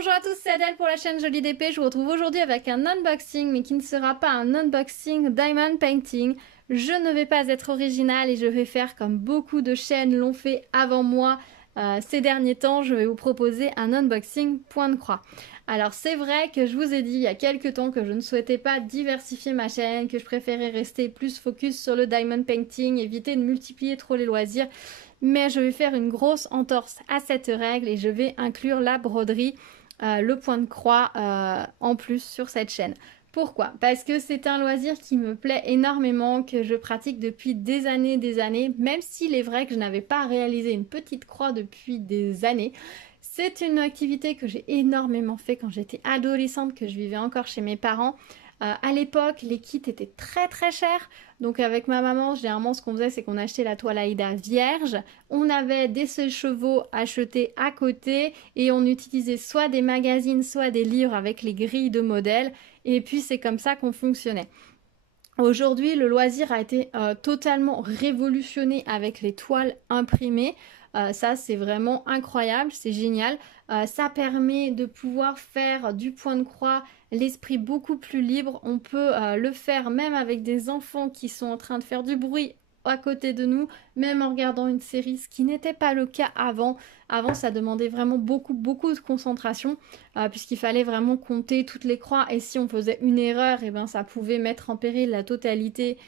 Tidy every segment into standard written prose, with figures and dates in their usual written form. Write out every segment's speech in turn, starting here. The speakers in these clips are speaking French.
Bonjour à tous, c'est Adèle pour la chaîne Jolie d'épée. Je vous retrouve aujourd'hui avec un unboxing, mais qui ne sera pas un unboxing diamond painting. Je ne vais pas être originale et je vais faire comme beaucoup de chaînes l'ont fait avant moi ces derniers temps. Je vais vous proposer un unboxing point de croix. Alors c'est vrai que je vous ai dit il y a quelques temps que je ne souhaitais pas diversifier ma chaîne, que je préférais rester plus focus sur le diamond painting, éviter de multiplier trop les loisirs. Mais je vais faire une grosse entorse à cette règle et je vais inclure la broderie. Le point de croix en plus sur cette chaîne. Pourquoi? Parce que c'est un loisir qui me plaît énormément, que je pratique depuis des années, même s'il est vrai que je n'avais pas réalisé une petite croix depuis des années. C'est une activité que j'ai énormément fait quand j'étais adolescente, que je vivais encore chez mes parents. À l'époque, les kits étaient très chers. Donc avec ma maman, généralement ce qu'on faisait, c'est qu'on achetait la toile Aïda vierge. On avait des sèche-chevaux achetés à côté et on utilisait soit des magazines, soit des livres avec les grilles de modèles. Et puis c'est comme ça qu'on fonctionnait. Aujourd'hui, le loisir a été totalement révolutionné avec les toiles imprimées. Ça, c'est vraiment incroyable, c'est génial. Ça permet de pouvoir faire du point de croix l'esprit beaucoup plus libre. On peut le faire même avec des enfants qui sont en train de faire du bruit à côté de nous, même en regardant une série, ce qui n'était pas le cas avant. Avant, ça demandait vraiment beaucoup de concentration, puisqu'il fallait vraiment compter toutes les croix, et si on faisait une erreur, et ben, ça pouvait mettre en péril la totalité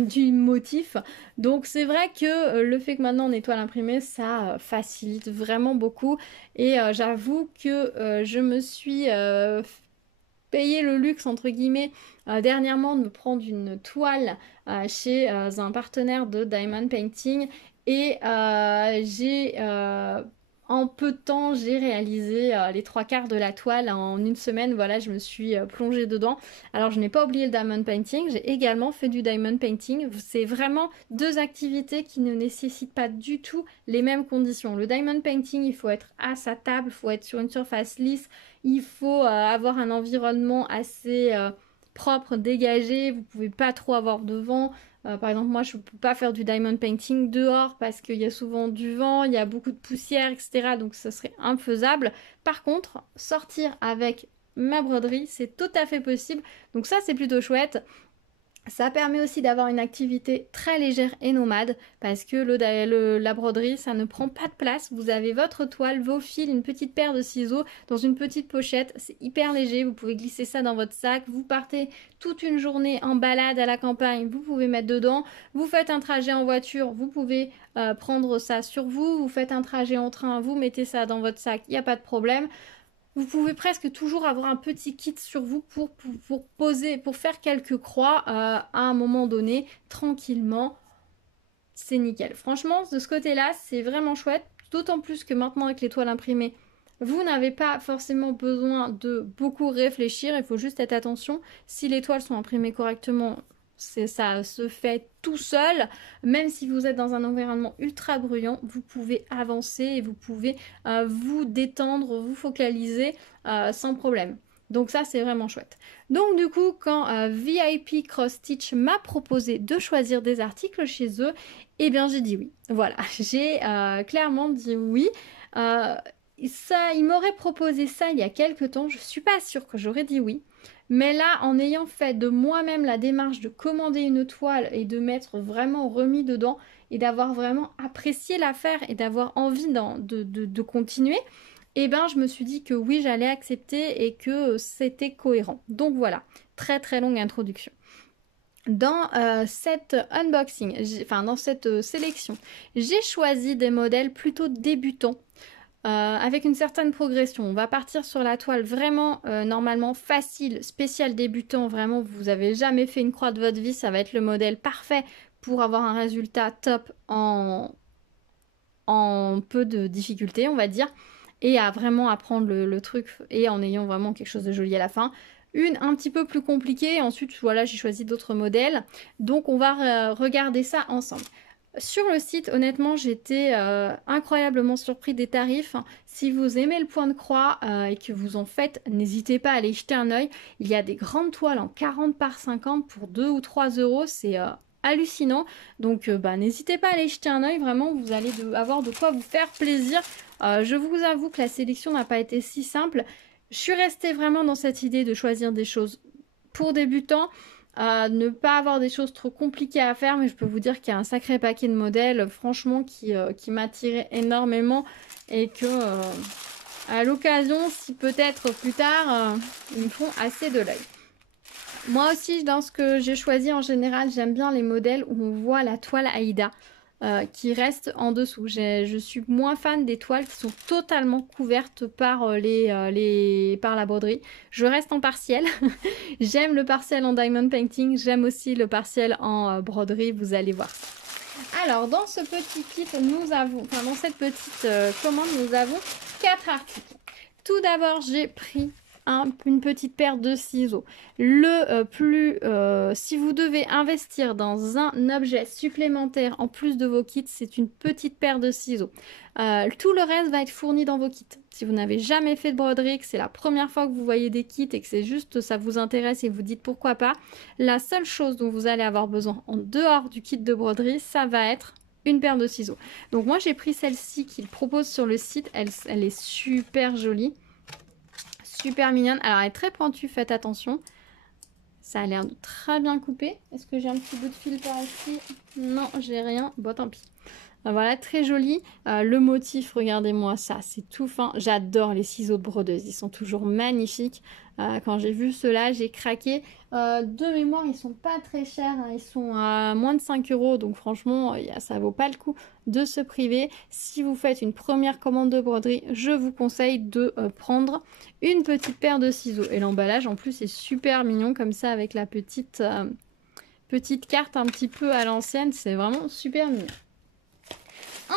du motif. Donc c'est vrai que le fait que maintenant on ait toile imprimée, ça facilite vraiment beaucoup, et j'avoue que je me suis payé le luxe entre guillemets dernièrement de me prendre une toile chez un partenaire de Diamond Painting, et j'ai en peu de temps j'ai réalisé les trois quarts de la toile en une semaine. Voilà, je me suis plongée dedans. Alors je n'ai pas oublié le Diamond Painting, j'ai également fait du Diamond Painting. C'est vraiment deux activités qui ne nécessitent pas du tout les mêmes conditions. Le Diamond Painting, il faut être à sa table, il faut être sur une surface lisse, il faut avoir un environnement assez propre, dégagé, vous pouvez pas trop avoir de vent. Par exemple, moi je ne peux pas faire du diamond painting dehors parce qu'il y a souvent du vent, il y a beaucoup de poussière, etc. Donc ce serait infaisable. Par contre, sortir avec ma broderie, c'est tout à fait possible. Donc ça, c'est plutôt chouette. Ça permet aussi d'avoir une activité très légère et nomade, parce que la broderie, ça ne prend pas de place. Vous avez votre toile, vos fils, une petite paire de ciseaux dans une petite pochette. C'est hyper léger, vous pouvez glisser ça dans votre sac. Vous partez toute une journée en balade à la campagne, vous pouvez mettre dedans. Vous faites un trajet en voiture, vous pouvez prendre ça sur vous. Vous faites un trajet en train, vous mettez ça dans votre sac, il n'y a pas de problème. Vous pouvez presque toujours avoir un petit kit sur vous pour poser, pour faire quelques croix à un moment donné, tranquillement. C'est nickel. Franchement, de ce côté-là, c'est vraiment chouette. D'autant plus que maintenant, avec les toiles imprimées, vous n'avez pas forcément besoin de beaucoup réfléchir. Il faut juste être attention. Si les toiles sont imprimées correctement, ça se fait tout seul. Même si vous êtes dans un environnement ultra bruyant, vous pouvez avancer et vous pouvez vous détendre, vous focaliser sans problème. Donc ça, c'est vraiment chouette. Donc du coup, quand VIP Cross Stitch m'a proposé de choisir des articles chez eux, eh bien j'ai dit oui. Voilà, j'ai clairement dit oui. Il m'aurait proposé ça il y a quelques temps, je suis pas sûre que j'aurais dit oui. Mais là, en ayant fait de moi-même la démarche de commander une toile et de m'être vraiment remis dedans et d'avoir vraiment apprécié l'affaire et d'avoir envie de continuer, eh ben je me suis dit que oui, j'allais accepter et que c'était cohérent. Donc voilà, très longue introduction. Dans cette unboxing, dans cette sélection, j'ai choisi des modèles plutôt débutants. Avec une certaine progression. On va partir sur la toile vraiment normalement facile, spécial débutant. Vraiment, vous n'avez jamais fait une croix de votre vie, ça va être le modèle parfait pour avoir un résultat top en peu de difficulté, on va dire, et à vraiment apprendre le truc et en ayant vraiment quelque chose de joli à la fin. Une un petit peu plus compliquée, ensuite voilà, j'ai choisi d'autres modèles, donc on va regarder ça ensemble. Sur le site, honnêtement, j'étais incroyablement surpris des tarifs. Si vous aimez le point de croix et que vous en faites, n'hésitez pas à aller jeter un œil. Il y a des grandes toiles en 40 par 50 pour 2 ou 3 euros. C'est hallucinant. Donc n'hésitez pas à aller jeter un œil. Vraiment, vous allez avoir de quoi vous faire plaisir Je vous avoue que la sélection n'a pas été si simple. Je suis restée vraiment dans cette idée de choisir des choses pour débutants, ne pas avoir des choses trop compliquées à faire, mais je peux vous dire qu'il y a un sacré paquet de modèles, franchement, qui m'attirait énormément et que, à l'occasion, si peut-être plus tard, ils me font assez de l'œil. Moi aussi, dans ce que j'ai choisi, en général, j'aime bien les modèles où on voit la toile Aïda qui reste en dessous. Je suis moins fan des toiles qui sont totalement couvertes par, par la broderie. Je reste en partiel. J'aime le partiel en diamond painting. J'aime aussi le partiel en broderie. Vous allez voir ça. Alors, dans ce petit kit, nous avons, enfin dans cette petite commande, nous avons 4 articles. Tout d'abord, j'ai pris une petite paire de ciseaux. Si vous devez investir dans un objet supplémentaire en plus de vos kits, c'est une petite paire de ciseaux. Tout le reste va être fourni dans vos kits. Si vous n'avez jamais fait de broderie, que c'est la première fois que vous voyez des kits et que c'est juste ça vous intéresse et vous dites pourquoi pas, la seule chose dont vous allez avoir besoin en dehors du kit de broderie, ça va être une paire de ciseaux. Donc moi j'ai pris celle-ci qu'ils proposent sur le site, elle est super jolie. Super mignonne. Alors, elle est très pointue, faites attention. Ça a l'air de très bien couper. Est-ce que j'ai un petit bout de fil par ici? Non, j'ai rien. Bon, tant pis. Voilà, très joli. Le motif, regardez-moi ça, c'est tout fin. J'adore les ciseaux de brodeuse, ils sont toujours magnifiques. Quand j'ai vu ceux-là, j'ai craqué. De mémoire, ils sont pas très chers, hein. Ils sont à moins de 5 €, donc franchement, ça vaut pas le coup de se priver. Si vous faites une première commande de broderie, je vous conseille de prendre une petite paire de ciseaux. Et l'emballage, en plus, est super mignon, comme ça, avec la petite carte un petit peu à l'ancienne. C'est vraiment super mignon.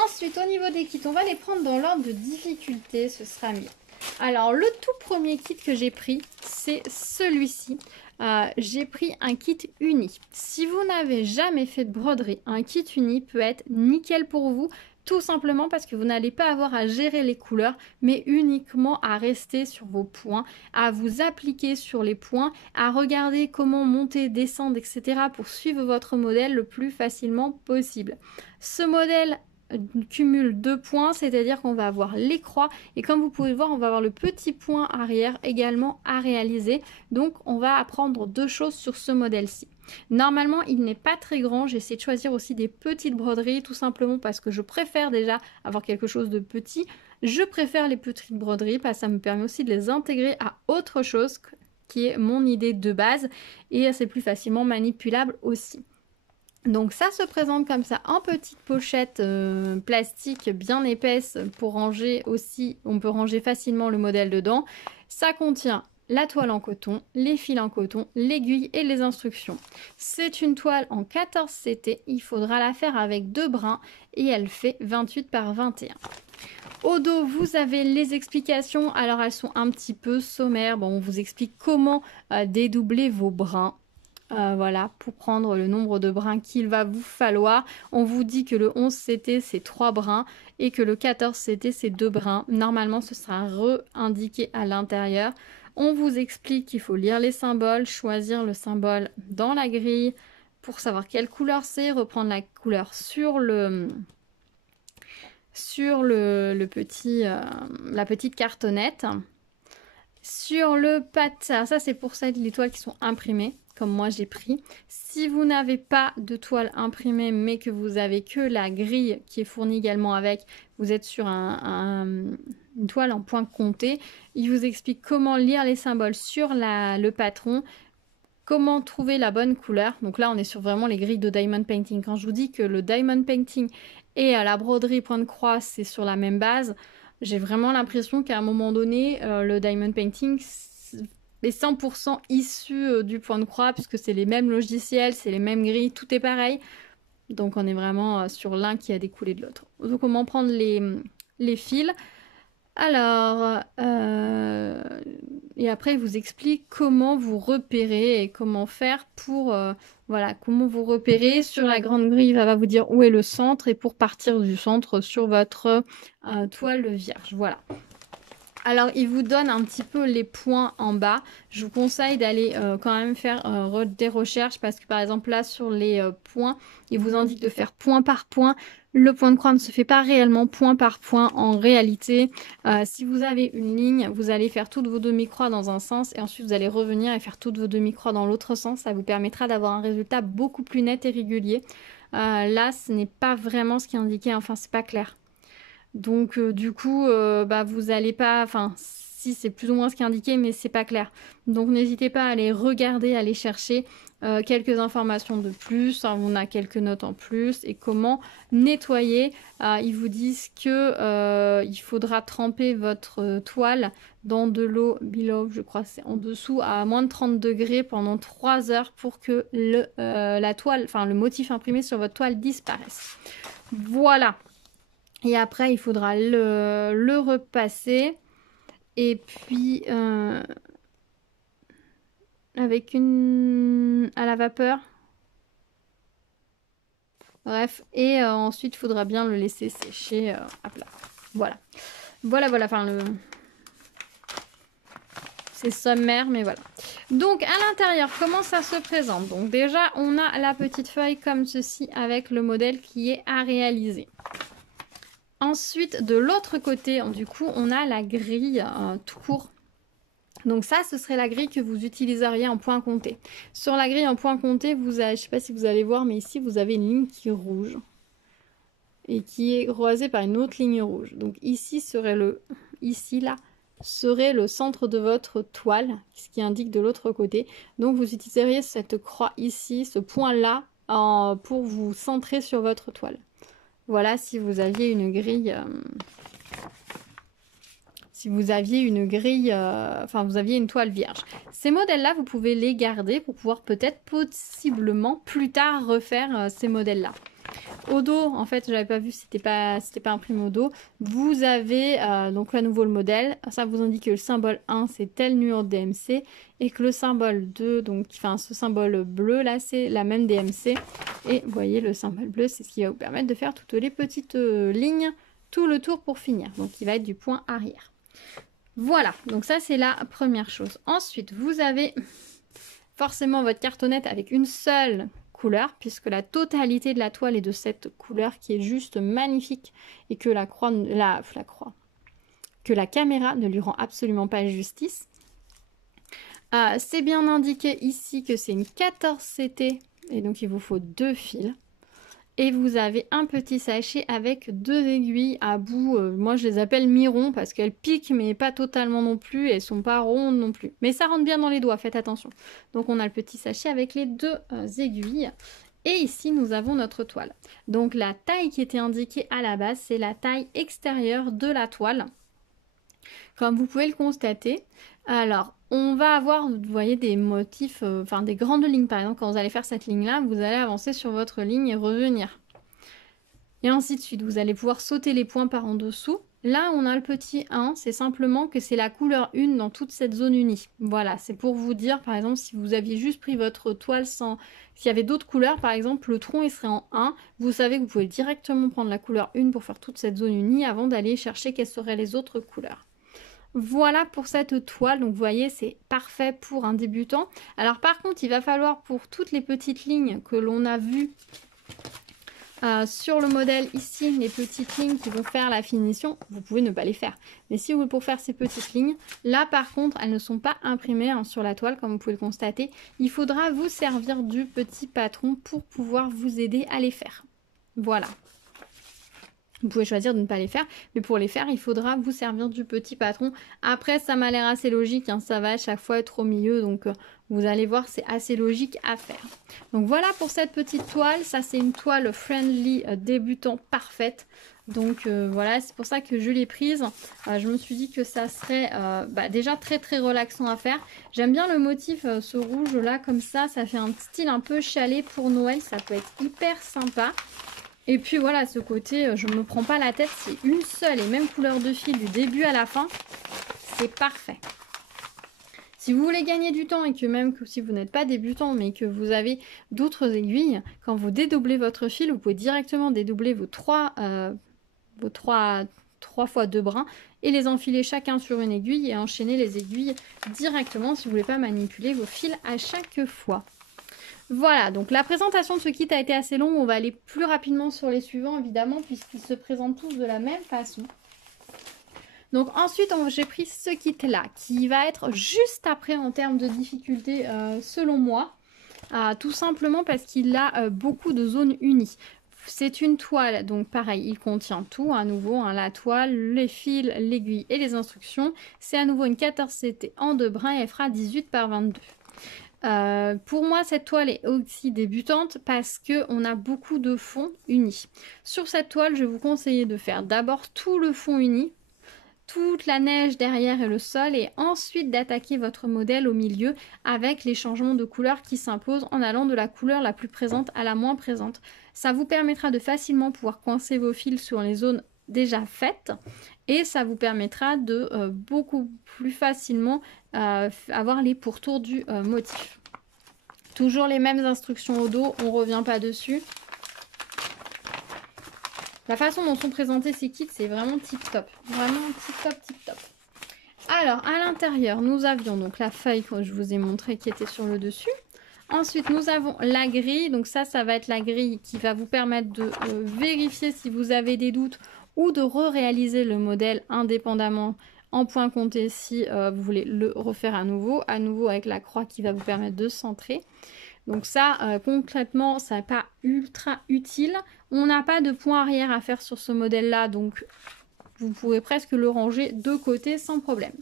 Ensuite, au niveau des kits, on va les prendre dans l'ordre de difficulté, ce sera mieux. Alors, le tout premier kit que j'ai pris, c'est celui-ci. J'ai pris un kit uni. Si vous n'avez jamais fait de broderie, un kit uni peut être nickel pour vous, tout simplement parce que vous n'allez pas avoir à gérer les couleurs, mais uniquement à rester sur vos points, à vous appliquer sur les points, à regarder comment monter, descendre, etc. pour suivre votre modèle le plus facilement possible. Ce modèle cumule 2 points, c'est-à-dire qu'on va avoir les croix et comme vous pouvez voir, on va avoir le petit point arrière également à réaliser. Donc on va apprendre 2 choses sur ce modèle-ci. Normalement, il n'est pas très grand. J'essaie de choisir aussi des petites broderies, tout simplement parce que je préfère déjà avoir quelque chose de petit. Je préfère les petites broderies parce que ça me permet aussi de les intégrer à autre chose qui est mon idée de base et c'est plus facilement manipulable aussi. Donc ça se présente comme ça en petite pochette plastique bien épaisse pour ranger aussi, on peut ranger facilement le modèle dedans. Ça contient la toile en coton, les fils en coton, l'aiguille et les instructions. C'est une toile en 14 CT, il faudra la faire avec 2 brins et elle fait 28 par 21. Au dos, vous avez les explications, alors elles sont un petit peu sommaires. Bon, on vous explique comment dédoubler vos brins. Voilà, pour prendre le nombre de brins qu'il va vous falloir. On vous dit que le 11 CT c'est 3 brins et que le 14 CT c'est 2 brins. Normalement ce sera re-indiqué à l'intérieur. On vous explique qu'il faut lire les symboles, choisir le symbole dans la grille pour savoir quelle couleur c'est, reprendre la couleur sur la petite cartonnette. Sur le patin, ça c'est pour les toiles qui sont imprimées, comme moi j'ai pris. Si vous n'avez pas de toile imprimée, mais que vous avez que la grille qui est fournie également avec, vous êtes sur une toile en point compté. Il vous explique comment lire les symboles sur le patron, comment trouver la bonne couleur. Donc là, on est sur vraiment les grilles de diamond painting. Quand je vous dis que le diamond painting et la broderie point de croix, c'est sur la même base, j'ai vraiment l'impression qu'à un moment donné, le diamond painting est 100% issu du point de croix, puisque c'est les mêmes logiciels, c'est les mêmes grilles, tout est pareil. Donc on est vraiment sur l'un qui a découlé de l'autre. Donc comment prendre les fils. Alors, et après, il vous explique comment vous repérer et comment faire pour, voilà, comment vous repérer. Sur la grande grille, il va vous dire où est le centre et pour partir du centre sur votre toile vierge. Voilà. Alors, il vous donne un petit peu les points en bas. Je vous conseille d'aller quand même faire des recherches parce que par exemple là sur les points, il vous indique de faire point par point. Le point de croix ne se fait pas réellement point par point en réalité. Si vous avez une ligne, vous allez faire toutes vos demi-croix dans un sens et ensuite vous allez revenir et faire toutes vos demi-croix dans l'autre sens. Ça vous permettra d'avoir un résultat beaucoup plus net et régulier. Là, ce n'est pas vraiment ce qui est indiqué, enfin c'est pas clair. Donc du coup, vous allez pas, enfin si c'est plus ou moins ce qui est indiqué, mais c'est pas clair. Donc n'hésitez pas à aller regarder, à aller chercher quelques informations de plus. On a quelques notes en plus et comment nettoyer. Ils vous disent que il faudra tremper votre toile dans de l'eau below, je crois c'est en dessous, à moins de 30 degrés pendant 3 heures pour que la toile, enfin le motif imprimé sur votre toile disparaisse. Voilà. Et après, il faudra le repasser. Et puis, avec à la vapeur. Bref. Et ensuite, il faudra bien le laisser sécher à plat. Voilà. Voilà. Enfin, c'est sommaire, mais voilà. Donc, à l'intérieur, comment ça se présente? Donc, déjà, on a la petite feuille comme ceci avec le modèle qui est à réaliser. Ensuite, de l'autre côté, du coup, on a la grille tout court. Donc ça, ce serait la grille que vous utiliseriez en point compté. Sur la grille en point compté, vous avez, je ne sais pas si vous allez voir, mais ici, vous avez une ligne qui est rouge et qui est croisée par une autre ligne rouge. Donc ici serait serait le centre de votre toile, ce qui indique de l'autre côté. Donc vous utiliseriez cette croix ici, ce point-là, pour vous centrer sur votre toile. Voilà, si vous aviez une grille, vous aviez une toile vierge. Ces modèles-là, vous pouvez les garder pour pouvoir peut-être possiblement plus tard refaire ces modèles-là. Au dos, en fait, j'avais pas vu, c'était pas imprimé au dos. Vous avez donc à nouveau le modèle. Ça vous indique que le symbole 1, c'est tel numéro de DMC et que le symbole 2, donc ce symbole bleu là, c'est la même DMC. Et vous voyez, le symbole bleu, c'est ce qui va vous permettre de faire toutes les petites lignes, tout le tour pour finir. Donc, il va être du point arrière. Voilà, donc ça, c'est la première chose. Ensuite, vous avez forcément votre cartonnette avec une seule couleur, puisque la totalité de la toile est de cette couleur qui est juste magnifique et que la caméra ne lui rend absolument pas justice. C'est bien indiqué ici que c'est une 14 CT et donc il vous faut 2 fils. Et vous avez un petit sachet avec 2 aiguilles à bout. Moi, je les appelle mi-ronds parce qu'elles piquent, mais pas totalement non plus. Et elles sont pas rondes non plus. Mais ça rentre bien dans les doigts, faites attention. Donc, on a le petit sachet avec les 2 aiguilles. Et ici, nous avons notre toile. Donc, la taille qui était indiquée à la base, c'est la taille extérieure de la toile. Comme vous pouvez le constater. Alors, on va avoir, vous voyez, des motifs, des grandes lignes. Par exemple, quand vous allez faire cette ligne-là, vous allez avancer sur votre ligne et revenir. Et ainsi de suite. Vous allez pouvoir sauter les points par en dessous. Là, on a le petit 1. C'est simplement que c'est la couleur 1 dans toute cette zone unie. Voilà, c'est pour vous dire, par exemple, si vous aviez juste pris votre toile sans... S'il y avait d'autres couleurs, par exemple, le tronc, il serait en 1. Vous savez que vous pouvez directement prendre la couleur 1 pour faire toute cette zone unie avant d'aller chercher quelles seraient les autres couleurs. Voilà pour cette toile, donc vous voyez c'est parfait pour un débutant. Alors par contre il va falloir pour toutes les petites lignes que l'on a vues sur le modèle ici, les petites lignes qui vont faire la finition, vous pouvez ne pas les faire. Mais si vous voulez pour faire ces petites lignes, là par contre elles ne sont pas imprimées sur la toile comme vous pouvez le constater. Il faudra vous servir du petit patron pour pouvoir vous aider à les faire. Voilà. Vous pouvez choisir de ne pas les faire, mais pour les faire, il faudra vous servir du petit patron. Après, ça m'a l'air assez logique, hein, ça va à chaque fois être au milieu, donc vous allez voir, c'est assez logique à faire. Donc voilà pour cette petite toile, ça c'est une toile friendly débutant parfaite. Donc voilà, c'est pour ça que je l'ai prise. Je me suis dit que ça serait déjà très très relaxant à faire. J'aime bien le motif, ce rouge là comme ça fait un style un peu chalet pour Noël, ça peut être hyper sympa. Et puis voilà, ce côté, je ne me prends pas la tête, c'est une seule et même couleur de fil du début à la fin, c'est parfait. Si vous voulez gagner du temps et que même si vous n'êtes pas débutant mais que vous avez d'autres aiguilles, quand vous dédoublez votre fil, vous pouvez directement dédoubler vos trois 3 fois 2 brins et les enfiler chacun sur une aiguille et enchaîner les aiguilles directement si vous voulez pas manipuler vos fils à chaque fois. Voilà, donc la présentation de ce kit a été assez longue, on va aller plus rapidement sur les suivants évidemment puisqu'ils se présentent tous de la même façon. Donc ensuite, j'ai pris ce kit-là, qui va être juste après en termes de difficulté, selon moi. Tout simplement parce qu'il a beaucoup de zones unies. C'est une toile, donc pareil, il contient tout, à nouveau, hein, la toile, les fils, l'aiguille et les instructions. C'est à nouveau une 14 CT en 2 brins et elle fera 18 par 22. Pour moi, cette toile est aussi débutante parce qu'on a beaucoup de fonds unis. Sur cette toile, je vais vous conseiller de faire d'abord tout le fond uni, toute la neige derrière et le sol et ensuite d'attaquer votre modèle au milieu avec les changements de couleur qui s'imposent en allant de la couleur la plus présente à la moins présente. Ça vous permettra de facilement pouvoir coincer vos fils sur les zones déjà faites et ça vous permettra de beaucoup plus facilement avoir les pourtours du motif. Toujours les mêmes instructions au dos, on ne revient pas dessus. La façon dont sont présentés ces kits, c'est vraiment tip top. Vraiment tip top, tip top. Alors, à l'intérieur, nous avions donc la feuille que je vous ai montré qui était sur le dessus. Ensuite, nous avons la grille. Donc ça va être la grille qui va vous permettre de vérifier si vous avez des doutes ou de réaliser le modèle indépendamment en point compté si vous voulez le refaire à nouveau avec la croix qui va vous permettre de centrer. Donc ça, concrètement, ça n'est pas ultra utile. On n'a pas de point arrière à faire sur ce modèle-là, donc vous pourrez presque le ranger de côté sans problème.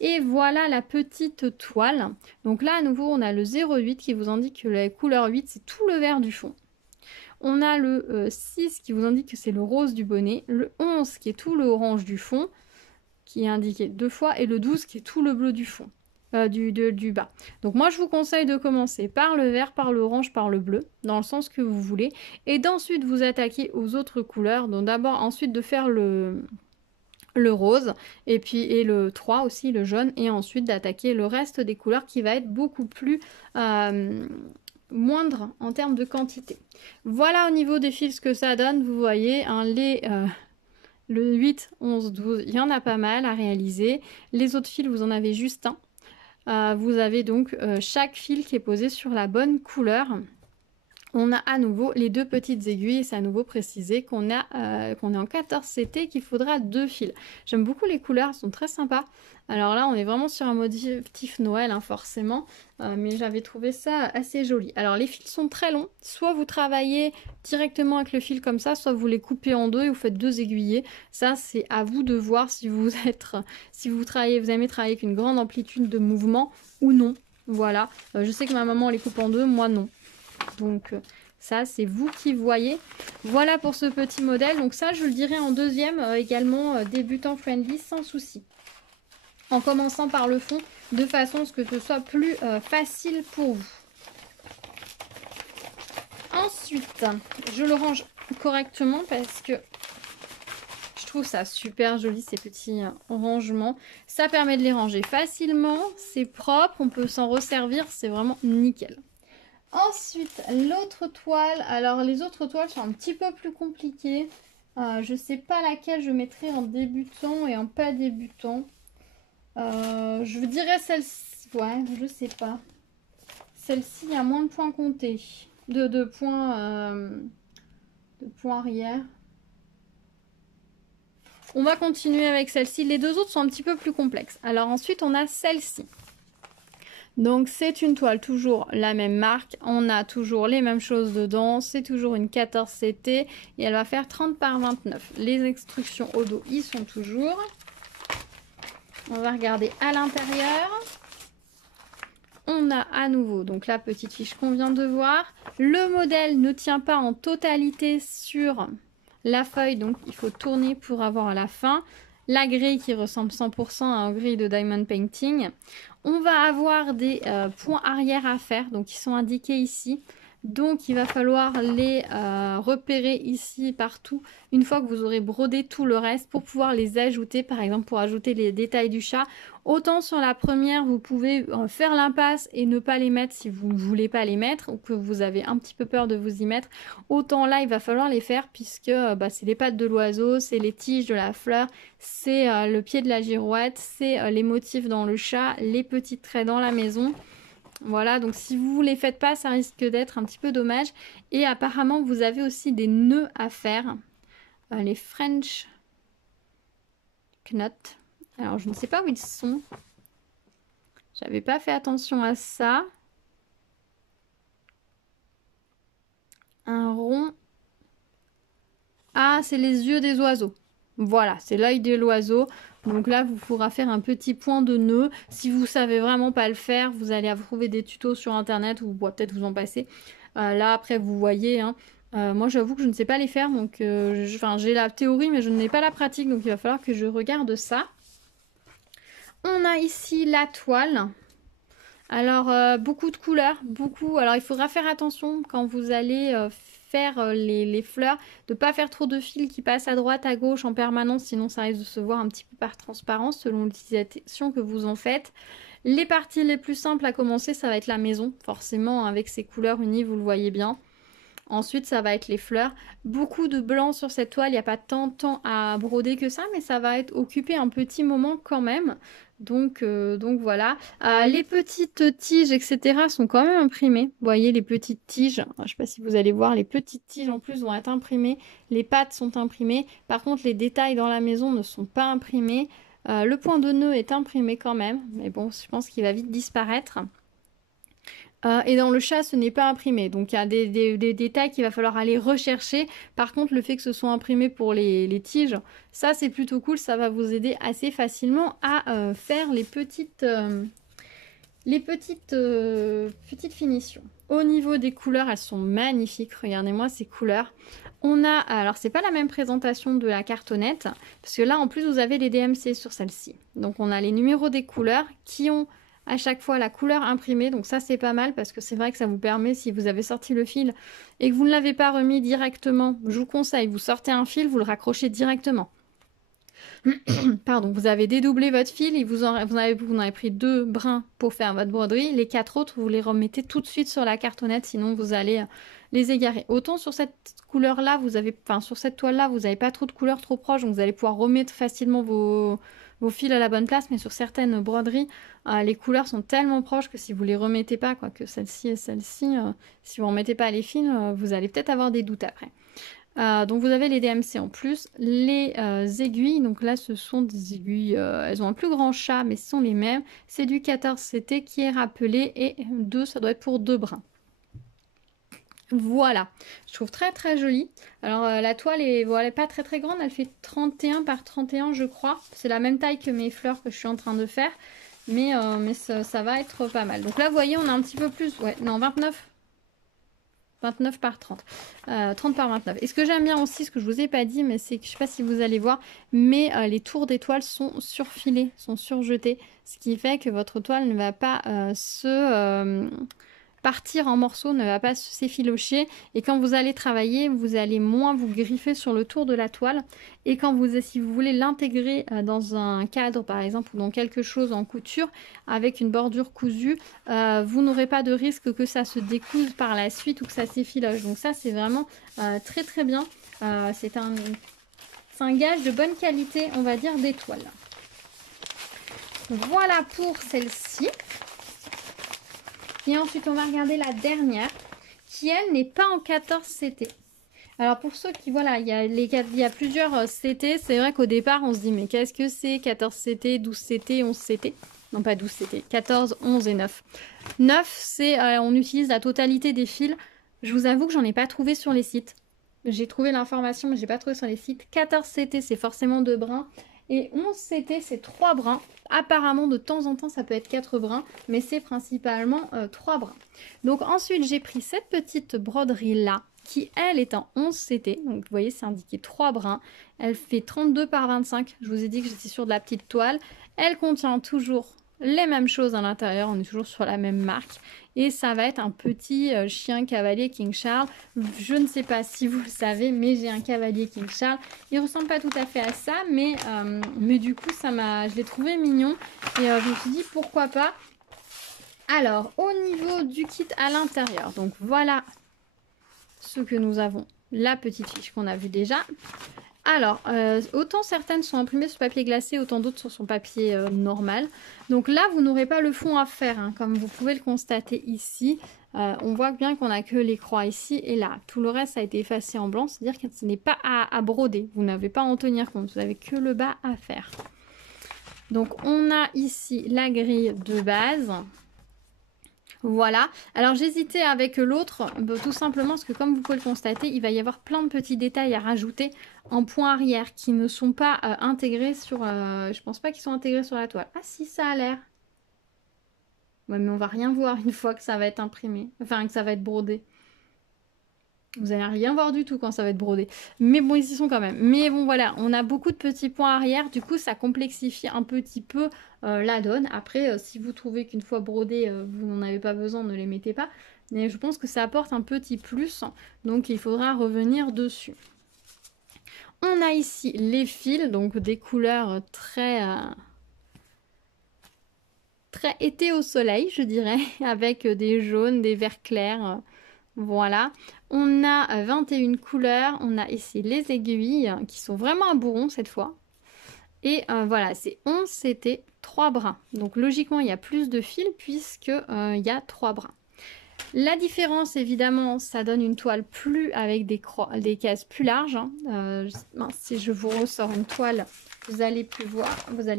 Et voilà la petite toile. Donc là, à nouveau, on a le 08 qui vous indique que la couleur 8, c'est tout le vert du fond. On a le 6 qui vous indique que c'est le rose du bonnet. Le 11 qui est tout le orange du fond, qui est indiqué 2 fois. Et le 12 qui est tout le bleu du fond. Du bas. Donc moi je vous conseille de commencer par le vert, par l'orange, par le bleu, dans le sens que vous voulez, et d'ensuite vous attaquer aux autres couleurs. Donc d'abord ensuite de faire le rose, et le 3 aussi, le jaune, et ensuite d'attaquer le reste des couleurs qui va être beaucoup plus moindre en termes de quantité. Voilà au niveau des fils ce que ça donne, vous voyez, hein, le 8, 11, 12, il y en a pas mal à réaliser. Les autres fils, vous en avez juste un. Vous avez donc chaque fil qui est posé sur la bonne couleur. On a à nouveau les 2 petites aiguilles et c'est à nouveau précisé qu'on est en 14 CT, qu'il faudra 2 fils. J'aime beaucoup les couleurs, elles sont très sympas. Alors là, on est vraiment sur un motif Noël, hein, forcément, mais j'avais trouvé ça assez joli. Alors les fils sont très longs, soit vous travaillez directement avec le fil comme ça, soit vous les coupez en deux et vous faites 2 aiguillés. Ça, c'est à vous de voir si vous aimez travailler avec une grande amplitude de mouvement ou non. Voilà, je sais que ma maman les coupe en 2, moi non. Donc ça, c'est vous qui voyez. Voilà pour ce petit modèle. Donc ça, je le dirai en deuxième également débutant friendly sans souci. En commençant par le fond, de façon à ce que ce soit plus facile pour vous. Ensuite, je le range correctement parce que je trouve ça super joli, ces petits rangements. Ça permet de les ranger facilement, c'est propre, on peut s'en resservir, c'est vraiment nickel. Ensuite, l'autre toile. Alors, les autres toiles sont un petit peu plus compliquées. Je ne sais pas laquelle je mettrai en débutant et en pas débutant. Je dirais celle-ci. Ouais, je sais pas. Celle-ci, il y a moins de points comptés. De points arrière. On va continuer avec celle-ci. Les deux autres sont un petit peu plus complexes. Alors ensuite, on a celle-ci. Donc c'est une toile toujours la même marque, on a toujours les mêmes choses dedans, c'est toujours une 14 CT et elle va faire 30 par 29. Les instructions au dos y sont toujours. On va regarder à l'intérieur. On a à nouveau donc la petite fiche qu'on vient de voir. Le modèle ne tient pas en totalité sur la feuille, donc il faut tourner pour avoir à la fin. La grille qui ressemble 100% à une grille de Diamond Painting. On va avoir des points arrière à faire, donc ils sont indiqués ici. Donc il va falloir les repérer ici partout une fois que vous aurez brodé tout le reste pour pouvoir les ajouter, par exemple pour ajouter les détails du chat Autant sur la première, vous pouvez faire l'impasse et ne pas les mettre si vous ne voulez pas les mettre ou que vous avez un petit peu peur de vous y mettre. Autant là, il va falloir les faire puisque c'est les pattes de l'oiseau, c'est les tiges de la fleur, c'est le pied de la girouette, c'est les motifs dans le chat, les petits traits dans la maison. Voilà, donc si vous les faites pas, ça risque d'être un petit peu dommage. Et apparemment, vous avez aussi des nœuds à faire. Les French Knot. Alors, je ne sais pas où ils sont. J'avais pas fait attention à ça. Un rond. Ah, c'est les yeux des oiseaux. Voilà, c'est l'œil de l'oiseau. Donc là, vous pourra faire un petit point de nœud. Si vous savez vraiment pas le faire, vous allez trouver des tutos sur internet ou peut-être vous en passer. Là, après, vous voyez. Hein, moi, j'avoue que je ne sais pas les faire. Donc, j'ai la théorie, mais je n'ai pas la pratique. Donc, il va falloir que je regarde ça. On a ici la toile. Alors, beaucoup de couleurs, beaucoup. Alors, il faudra faire attention quand vous allez faire les fleurs, de ne pas faire trop de fils qui passent à droite, à gauche en permanence, sinon ça risque de se voir un petit peu par transparence selon l'utilisation que vous en faites. Les parties les plus simples à commencer, ça va être la maison, forcément, avec ses couleurs unies, vous le voyez bien. Ensuite, ça va être les fleurs. Beaucoup de blanc sur cette toile. Il n'y a pas tant de temps à broder que ça, mais ça va être occupé un petit moment quand même. Donc voilà. Les petites tiges, etc. sont quand même imprimées. Vous voyez, les petites tiges. Je ne sais pas si vous allez voir, les petites tiges en plus vont être imprimées. Les pattes sont imprimées. Par contre, les détails dans la maison ne sont pas imprimés. Le point de nœud est imprimé quand même. Mais bon, je pense qu'il va vite disparaître. Et dans le chat, ce n'est pas imprimé. Donc, il y a des détails qu'il va falloir aller rechercher. Par contre, le fait que ce soit imprimé pour les tiges, ça, c'est plutôt cool. Ça va vous aider assez facilement à faire les petites finitions. Au niveau des couleurs, elles sont magnifiques. Regardez-moi ces couleurs. On a, alors c'est pas la même présentation de la cartonnette, parce que là, en plus, vous avez les DMC sur celle-ci. Donc, on a les numéros des couleurs qui ont à chaque fois la couleur imprimée, donc ça c'est pas mal parce que c'est vrai que ça vous permet, si vous avez sorti le fil et que vous ne l'avez pas remis directement, je vous conseille, vous sortez un fil, vous le raccrochez directement. Pardon, vous avez dédoublé votre fil et vous en avez pris 2 brins pour faire votre broderie, les 4 autres vous les remettez tout de suite sur la cartonnette, sinon vous allez les égarer. Autant sur cette couleur là, sur cette toile là, vous n'avez pas trop de couleurs trop proches, donc vous allez pouvoir remettre facilement vos fils à la bonne place, mais sur certaines broderies, les couleurs sont tellement proches que si vous les remettez pas, quoique celle-ci et celle-ci, si vous ne remettez pas les fils, vous allez peut-être avoir des doutes après. Donc vous avez les DMC en plus, les aiguilles, donc là ce sont des aiguilles, elles ont un plus grand chat, mais ce sont les mêmes. C'est du 14CT qui est rappelé et 2, ça doit être pour 2 brins. Voilà, je trouve très très jolie. Alors la toile est pas très très grande, elle fait 31 par 31 je crois. C'est la même taille que mes fleurs que je suis en train de faire. Mais ça va être pas mal. Donc là vous voyez on a un petit peu plus, 29 par 30. 30 par 29. Et ce que j'aime bien aussi, ce que je vous ai pas dit, mais c'est que je sais pas si vous allez voir, mais les tours d'étoiles sont surfilés, sont surjetés. Ce qui fait que votre toile ne va pas partir en morceaux, ne va pas s'effilocher, et quand vous allez travailler, vous allez moins vous griffer sur le tour de la toile, et si vous voulez l'intégrer dans un cadre par exemple, ou dans quelque chose en couture, avec une bordure cousue, vous n'aurez pas de risque que ça se découse par la suite ou que ça s'effiloche. Donc ça c'est vraiment très très bien, c'est un gage de bonne qualité, on va dire, des toiles. Voilà pour celle-ci. Et ensuite, on va regarder la dernière, qui, elle, n'est pas en 14 CT. Alors, pour ceux qui, voilà, il y a plusieurs CT. C'est vrai qu'au départ, on se dit, mais qu'est-ce que c'est 14 CT, 12 CT, 11 CT? Non, pas 12 CT, 14, 11 et 9. 9, c'est, on utilise la totalité des fils. Je vous avoue que j'en ai pas trouvé sur les sites. J'ai trouvé l'information, mais j'ai pas trouvé sur les sites. 14 CT, c'est forcément 2 brins. Et 11 CT, c'est 3 brins. Apparemment, de temps en temps, ça peut être 4 brins, mais c'est principalement 3 brins. Donc ensuite, j'ai pris cette petite broderie-là, qui, elle, est en 11 CT. Donc, vous voyez, c'est indiqué 3 brins. Elle fait 32 par 25. Je vous ai dit que j'étais sur de la petite toile. Elle contient toujours les mêmes choses à l'intérieur, on est toujours sur la même marque. Et ça va être un petit chien cavalier King Charles. Je ne sais pas si vous le savez, mais j'ai un cavalier King Charles. Il ressemble pas tout à fait à ça, mais du coup, je l'ai trouvé mignon. Et je me suis dit, pourquoi pas. Alors, au niveau du kit à l'intérieur, donc voilà ce que nous avons. La petite fiche qu'on a vue déjà. Alors, autant certaines sont imprimées sur papier glacé, autant d'autres sur son papier normal. Donc là, vous n'aurez pas le fond à faire, hein, comme vous pouvez le constater ici. On voit bien qu'on n'a que les croix ici et là. Tout le reste a été effacé en blanc, c'est-à-dire que ce n'est pas à broder. Vous n'avez pas à en tenir compte, vous n'avez que le bas à faire. Donc on a ici la grille de base. Voilà, alors j'hésitais avec l'autre, tout simplement parce que comme vous pouvez le constater, il va y avoir plein de petits détails à rajouter en point arrière qui ne sont pas intégrés sur... je pense pas qu'ils sont intégrés sur la toile. Ah si, ça a l'air. Ouais, mais on va rien voir une fois que ça va être imprimé, enfin que ça va être brodé. Vous allez rien voir du tout quand ça va être brodé. Mais bon, ils y sont quand même. Mais bon, voilà, on a beaucoup de petits points arrière. Du coup, ça complexifie un petit peu la donne. Après, si vous trouvez qu'une fois brodé, vous n'en avez pas besoin, ne les mettez pas. Mais je pense que ça apporte un petit plus. Donc, il faudra revenir dessus. On a ici les fils, donc des couleurs très été au soleil, je dirais. Avec des jaunes, des verts clairs. Voilà, on a 21 couleurs, on a ici les aiguilles qui sont vraiment un bourron cette fois. Et voilà, c'est 11 CT, 3 brins. Donc logiquement, il y a plus de fils puisque il y a 3 brins. La différence, évidemment, ça donne une toile plus avec des cases plus larges. Hein. Si je vous ressors une toile, vous allez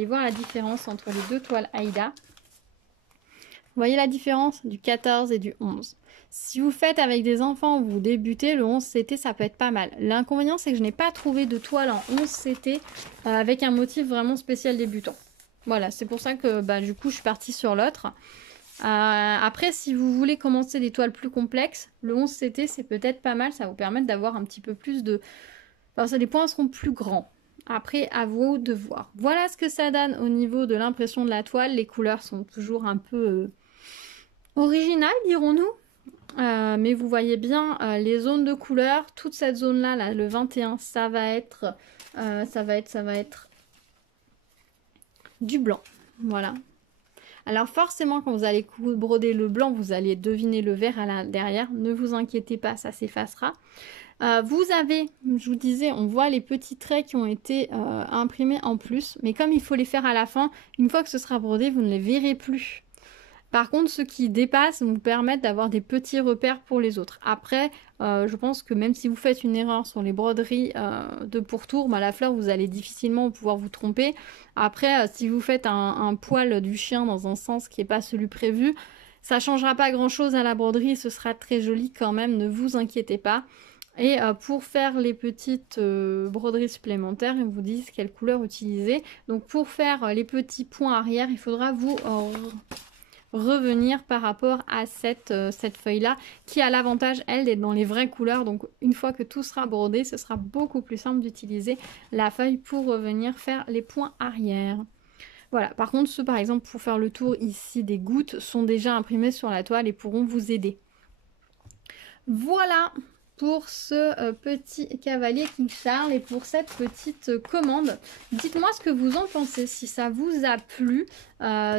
voir la différence entre les deux toiles Aïda. Vous voyez la différence du 14 et du 11. Si vous faites avec des enfants ou vous débutez, le 11 CT, ça peut être pas mal. L'inconvénient, c'est que je n'ai pas trouvé de toile en 11 CT avec un motif vraiment spécial débutant. Voilà, c'est pour ça que du coup, je suis partie sur l'autre. Après, si vous voulez commencer des toiles plus complexes, le 11 CT, c'est peut-être pas mal. Ça va vous permettre d'avoir un petit peu plus de... Enfin, les points seront plus grands. Après, à vous de voir. Voilà ce que ça donne au niveau de l'impression de la toile. Les couleurs sont toujours un peu... original, dirons-nous. Mais vous voyez bien les zones de couleur, toute cette zone là, le 21, ça va être du blanc. Voilà. Alors forcément, quand vous allez broder le blanc, vous allez deviner le vert à derrière. Ne vous inquiétez pas, ça s'effacera. Vous avez, je vous disais, on voit les petits traits qui ont été imprimés en plus. Mais comme il faut les faire à la fin, une fois que ce sera brodé, vous ne les verrez plus. Par contre, ceux qui dépassent vous permettent d'avoir des petits repères pour les autres. Après, je pense que même si vous faites une erreur sur les broderies de pourtour, la fleur, vous allez difficilement pouvoir vous tromper. Après, si vous faites un poil du chien dans un sens qui n'est pas celui prévu, ça ne changera pas grand-chose à la broderie. Ce sera très joli quand même, ne vous inquiétez pas. Et pour faire les petites broderies supplémentaires, ils vous disent quelle couleur utiliser. Donc pour faire les petits points arrière, il faudra vous... revenir par rapport à cette feuille-là, qui a l'avantage, elle, d'être dans les vraies couleurs. Donc, une fois que tout sera brodé, ce sera beaucoup plus simple d'utiliser la feuille pour revenir faire les points arrière. Voilà. Par contre, ceux, par exemple, pour faire le tour ici des gouttes, sont déjà imprimés sur la toile et pourront vous aider. Voilà pour ce petit cavalier King Charles et pour cette petite commande. Dites-moi ce que vous en pensez, si ça vous a plu,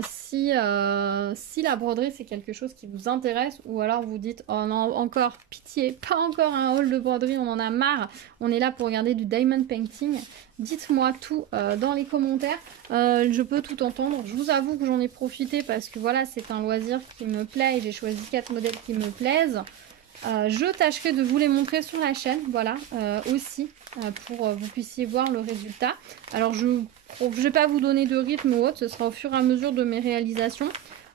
si la broderie c'est quelque chose qui vous intéresse, ou alors vous dites oh non, encore pitié, pas encore un haul de broderie, on en a marre, on est là pour regarder du diamond painting. Dites-moi tout dans les commentaires, je peux tout entendre. Je vous avoue que j'en ai profité parce que voilà, c'est un loisir qui me plaît et j'ai choisi 4 modèles qui me plaisent. Je tâcherai de vous les montrer sur la chaîne, voilà, aussi, pour que vous puissiez voir le résultat. Alors, je ne vais pas vous donner de rythme ou autre, ce sera au fur et à mesure de mes réalisations.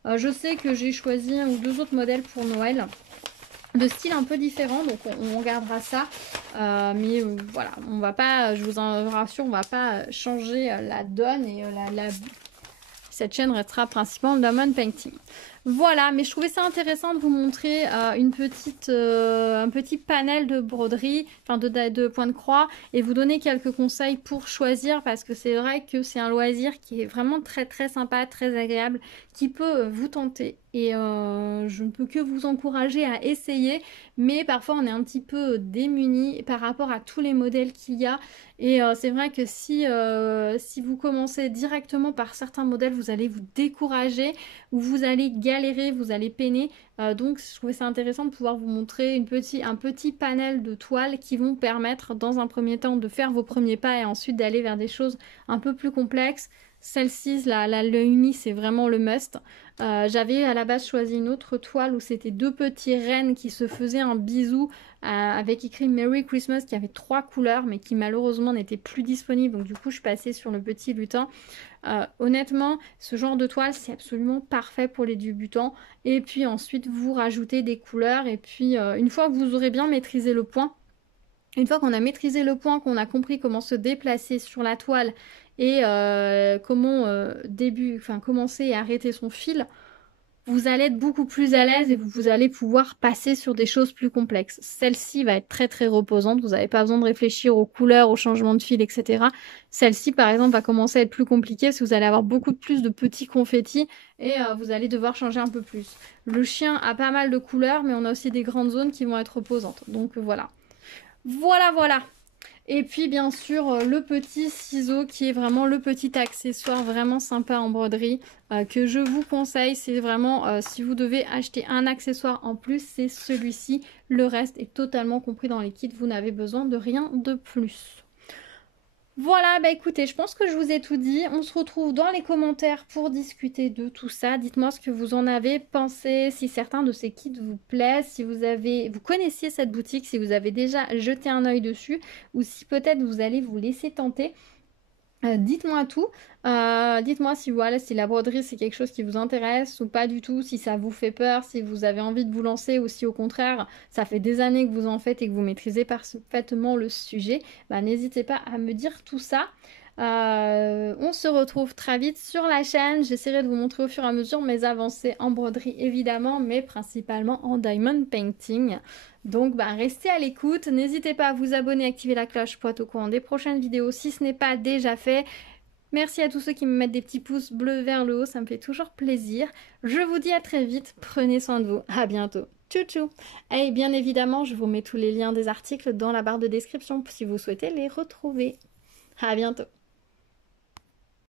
Je sais que j'ai choisi 1 ou 2 autres modèles pour Noël, de style un peu différent, donc on regardera ça. Mais voilà, on va pas, je vous en rassure, on va pas changer la donne et cette chaîne restera principalement diamond painting. Voilà, mais je trouvais ça intéressant de vous montrer un petit panel de broderie, enfin de points de croix, et vous donner quelques conseils pour choisir, parce que c'est vrai que c'est un loisir qui est vraiment très très sympa, très agréable, qui peut vous tenter. Et je ne peux que vous encourager à essayer, mais parfois on est un petit peu démuni par rapport à tous les modèles qu'il y a. Et c'est vrai que si vous commencez directement par certains modèles, vous allez vous décourager où vous allez galérer, vous allez peiner. Donc je trouvais ça intéressant de pouvoir vous montrer un petit panel de toiles qui vont permettre dans un premier temps de faire vos premiers pas et ensuite d'aller vers des choses un peu plus complexes. Celle-ci, le uni, c'est vraiment le must. J'avais à la base choisi une autre toile où c'était deux petits rennes qui se faisaient un bisou avec écrit Merry Christmas qui avait 3 couleurs mais qui malheureusement n'était plus disponible. Donc du coup, je suis passée sur le petit lutin. Honnêtement, ce genre de toile, c'est absolument parfait pour les débutants. Et puis ensuite, vous rajoutez des couleurs. Et puis, une fois que vous aurez bien maîtrisé le point, une fois qu'on a maîtrisé le point, qu'on a compris comment se déplacer sur la toile et comment commencer et arrêter son fil, vous allez être beaucoup plus à l'aise et vous allez pouvoir passer sur des choses plus complexes. Celle-ci va être très très reposante, vous n'avez pas besoin de réfléchir aux couleurs, aux changements de fil, etc. Celle-ci, par exemple, va commencer à être plus compliquée parce que vous allez avoir beaucoup plus de petits confettis et vous allez devoir changer un peu plus. Le chien a pas mal de couleurs, mais on a aussi des grandes zones qui vont être reposantes. Donc voilà. Voilà. Et puis bien sûr le petit ciseau qui est vraiment le petit accessoire vraiment sympa en broderie que je vous conseille. C'est vraiment si vous devez acheter un accessoire en plus, c'est celui-ci. Le reste est totalement compris dans les kits, vous n'avez besoin de rien de plus. Voilà, bah écoutez, je pense que je vous ai tout dit. On se retrouve dans les commentaires pour discuter de tout ça. Dites-moi ce que vous en avez pensé, si certains de ces kits vous plaisent, si vous connaissiez cette boutique, si vous avez déjà jeté un œil dessus, ou si peut-être vous allez vous laisser tenter. Dites-moi tout. Dites-moi si voilà, si la broderie c'est quelque chose qui vous intéresse ou pas du tout, si ça vous fait peur, si vous avez envie de vous lancer ou si au contraire ça fait des années que vous en faites et que vous maîtrisez parfaitement le sujet. Bah, n'hésitez pas à me dire tout ça. On se retrouve très vite sur la chaîne. J'essaierai de vous montrer au fur et à mesure mes avancées en broderie évidemment, mais principalement en diamond painting. Donc restez à l'écoute, n'hésitez pas à vous abonner, activer la cloche pour être au courant des prochaines vidéos si ce n'est pas déjà fait. Merci à tous ceux qui me mettent des petits pouces bleus vers le haut, ça me fait toujours plaisir. Je vous dis à très vite, prenez soin de vous, à bientôt. Tchou tchou. Et bien évidemment, je vous mets tous les liens des articles dans la barre de description si vous souhaitez les retrouver. À bientôt.